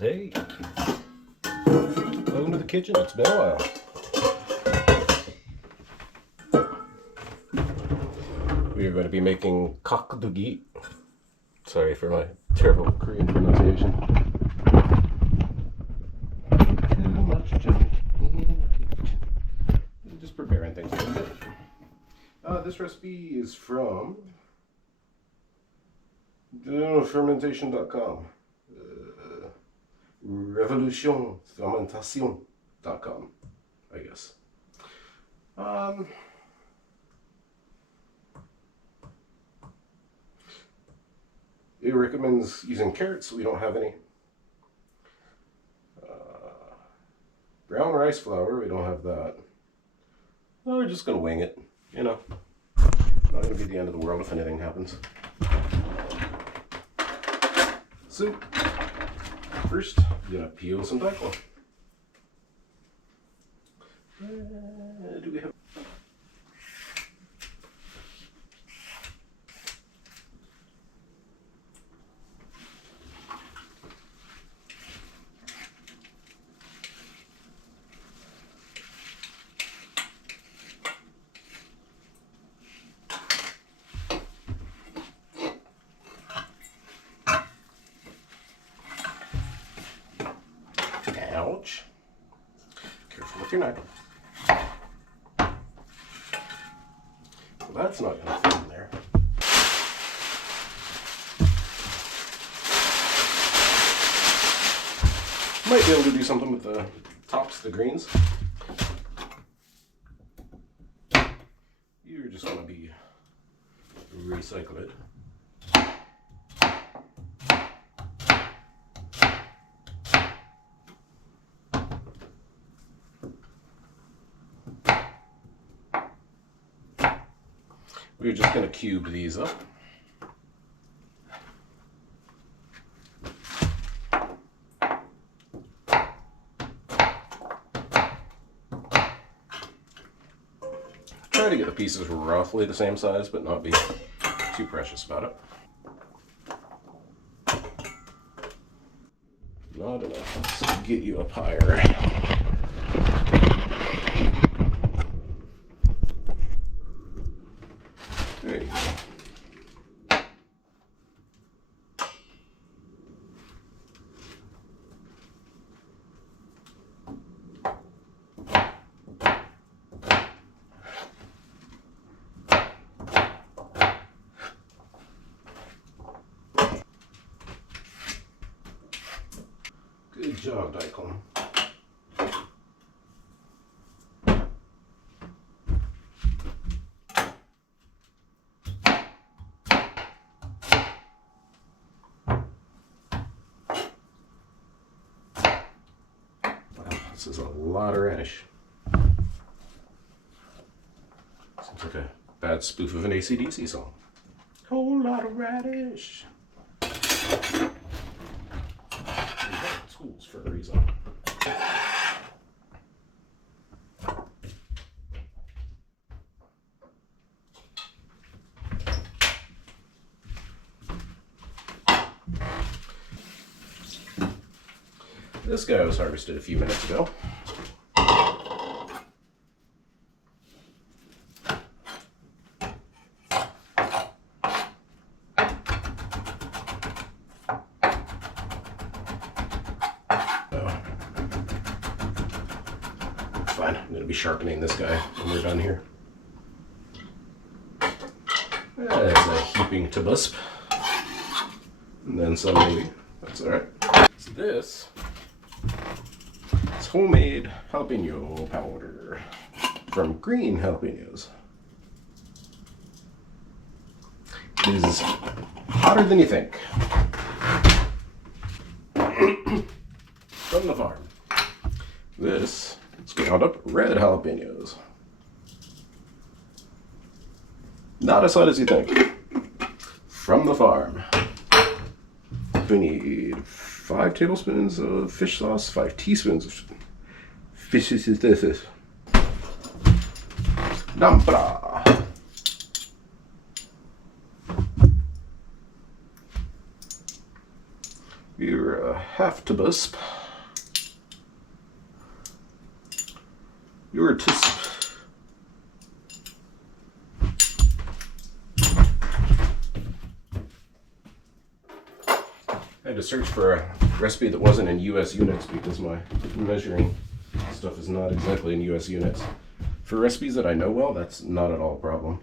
Hey, welcome to the kitchen. It's been a while. We are going to be making kakdugi. Sorry for my terrible Korean pronunciation. Too much chili in the kitchen. Just preparing things a little bit. This recipe is from fermentation.com. Revolutionfermentation.com, I guess. It recommends using carrots. We don't have any. Brown rice flour. We don't have that. Well, we're just gonna wing it. You know, not gonna be the end of the world if anything happens. Soup. First, I'm gonna peel some daikon. Do we have? Ouch. Careful with your knife. Well, that's not going to fit in there. Might be able to do something with the tops of the greens. You're just going to be recycle it. We're just going to cube these up. Try to get the pieces roughly the same size, but not be too precious about it. Not enough. Let's get you up higher. There you go. Good job, daikon. This is a lot of radish. Seems like a bad spoof of an AC/DC song. Whole lot of radish. Tools for a reason. This guy was harvested a few minutes ago. Fine, I'm going to be sharpening this guy when we're done here. That's a heaping tabusp. And then some maybe. That's alright. So this is homemade jalapeno powder from Green Jalapenos. It is hotter than you think. From the farm. This is ground up red jalapenos. Not as hot as you think. From the farm. We need 5 tablespoons of fish sauce, 5 teaspoons of fish sauce. Nampra. You're a half to busp. You're a tisp. I had to search for a recipe that wasn't in US units because my measuring stuff is not exactly in US units. For recipes that I know well, that's not at all a problem.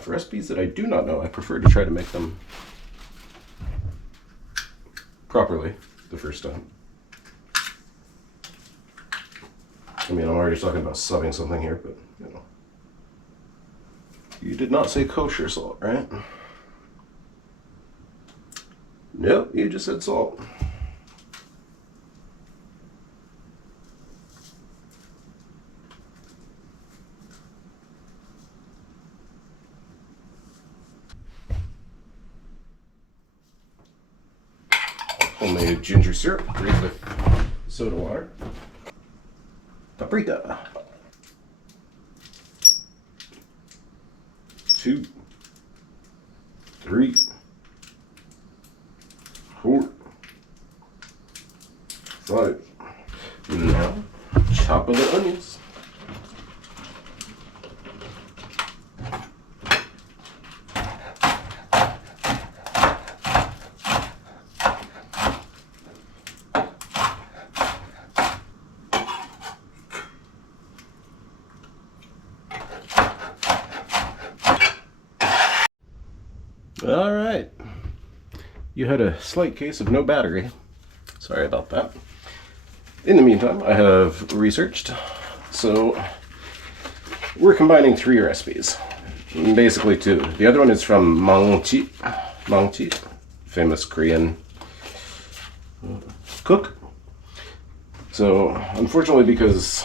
For recipes that I do not know, I prefer to try to make them properly the first time. I mean, I'm already talking about subbing something here, but you know. You did not say kosher salt, right? Nope, you just said salt. Homemade ginger syrup, brewed with soda water. Paprika. 2, 3, 4, 5. Now, chop of the onions. All right. You had a slight case of no battery. Sorry about that. In the meantime, I have researched. So we're combining 3 recipes. Basically 2. The other one is from Mangchi, famous Korean cook. So unfortunately, because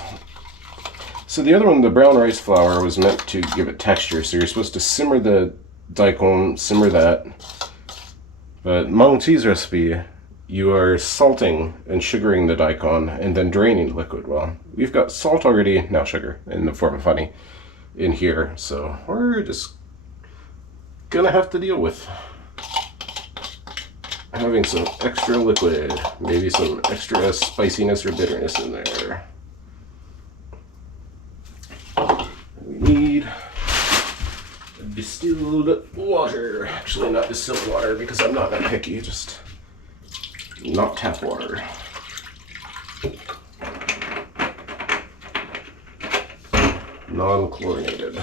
the other one, the brown rice flour, was meant to give it texture. So you're supposed to simmer the daikon, simmer that. But Mangchi's recipe, you are salting and sugaring the daikon and then draining the liquid. Well, we've got salt already, now sugar, in the form of honey in here. So we're just gonna have to deal with having some extra liquid, maybe some extra spiciness or bitterness in there. We need distilled water. Actually, not distilled water because I'm not that picky, just not tap water. Non-chlorinated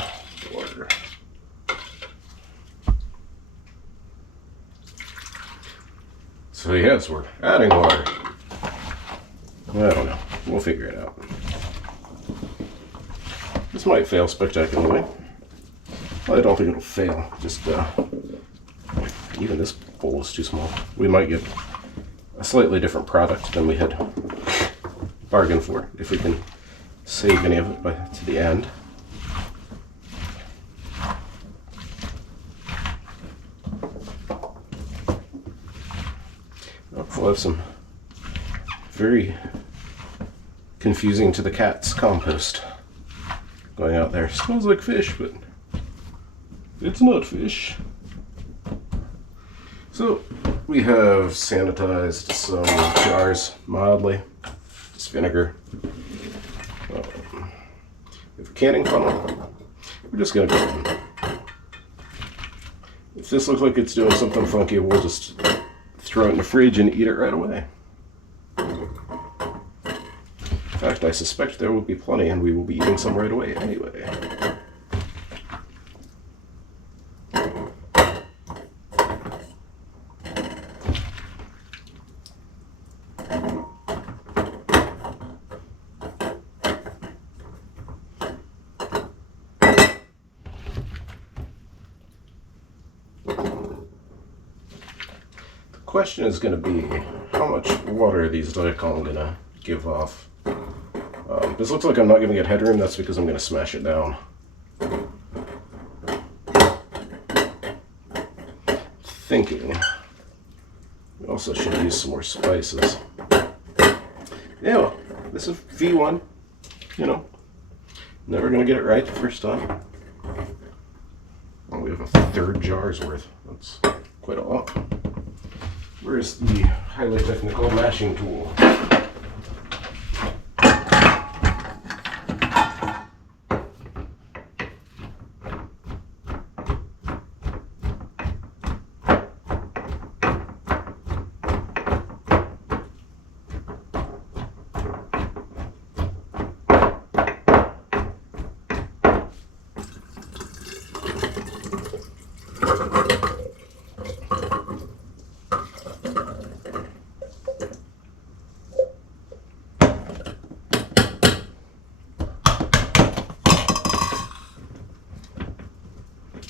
water. So yes, we're adding water. I don't know. We'll figure it out. This might fail spectacularly. Well, I don't think it'll fail. Just, even this bowl is too small. We might get a slightly different product than we had bargained for, if we can save any of it to the end. We'll have some very confusing to the cats compost going out there. Smells like fish, but it's not fish. So we have sanitized some jars mildly, just vinegar. We have a canning funnel. We're just gonna go in. If this looks like it's doing something funky, we'll just throw it in the fridge and eat it right away. In fact, I suspect there will be plenty and we will be eating some right away anyway. Question is going to be how much water are these daikon going to give off. This looks like I'm not giving it headroom. That's because I'm going to smash it down. Thinking we also should use some more spices. Yeah, well, this is V1. You know, never going to get it right the first time. Well, we have a third jar's worth. That's quite a lot. Where's the highly technical mashing tool?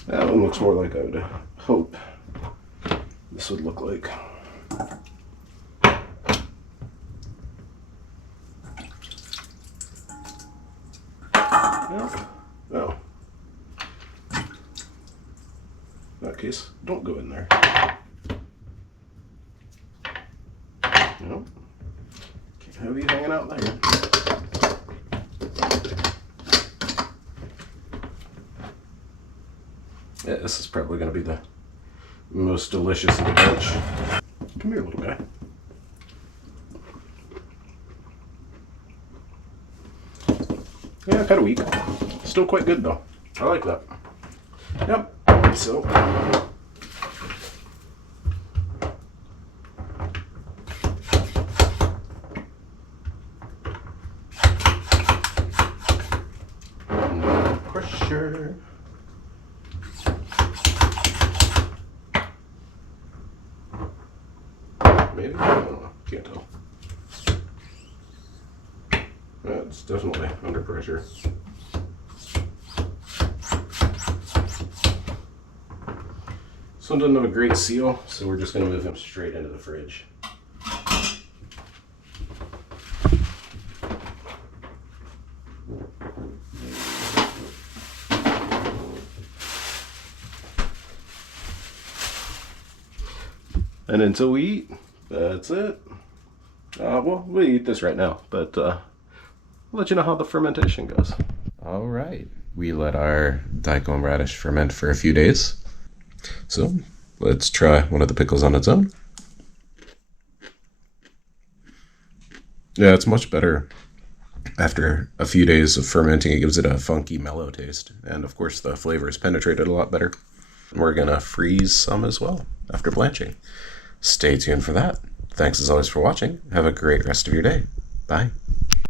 That one looks more like I would hope this would look like. No. In that case, don't go in there. No. Can't have you hanging out there. Yeah, this is probably going to be the most delicious of the bunch. Come here, little guy. Yeah, kind of weak. Still quite good, though. I like that. Yep, so... no pressure. Maybe? I don't know. Can't tell. It's definitely under pressure. This one doesn't have a great seal, so we're just going to move him straight into the fridge. And until we eat, that's it. Well, we'll eat this right now, but I'll let you know how the fermentation goes. All right. We let our daikon radish ferment for a few days. So let's try one of the pickles on its own. Yeah, it's much better after a few days of fermenting. It gives it a funky, mellow taste. And of course, the flavor is penetrated a lot better. We're going to freeze some as well after blanching. Stay tuned for that. Thanks as always for watching. Have a great rest of your day. Bye.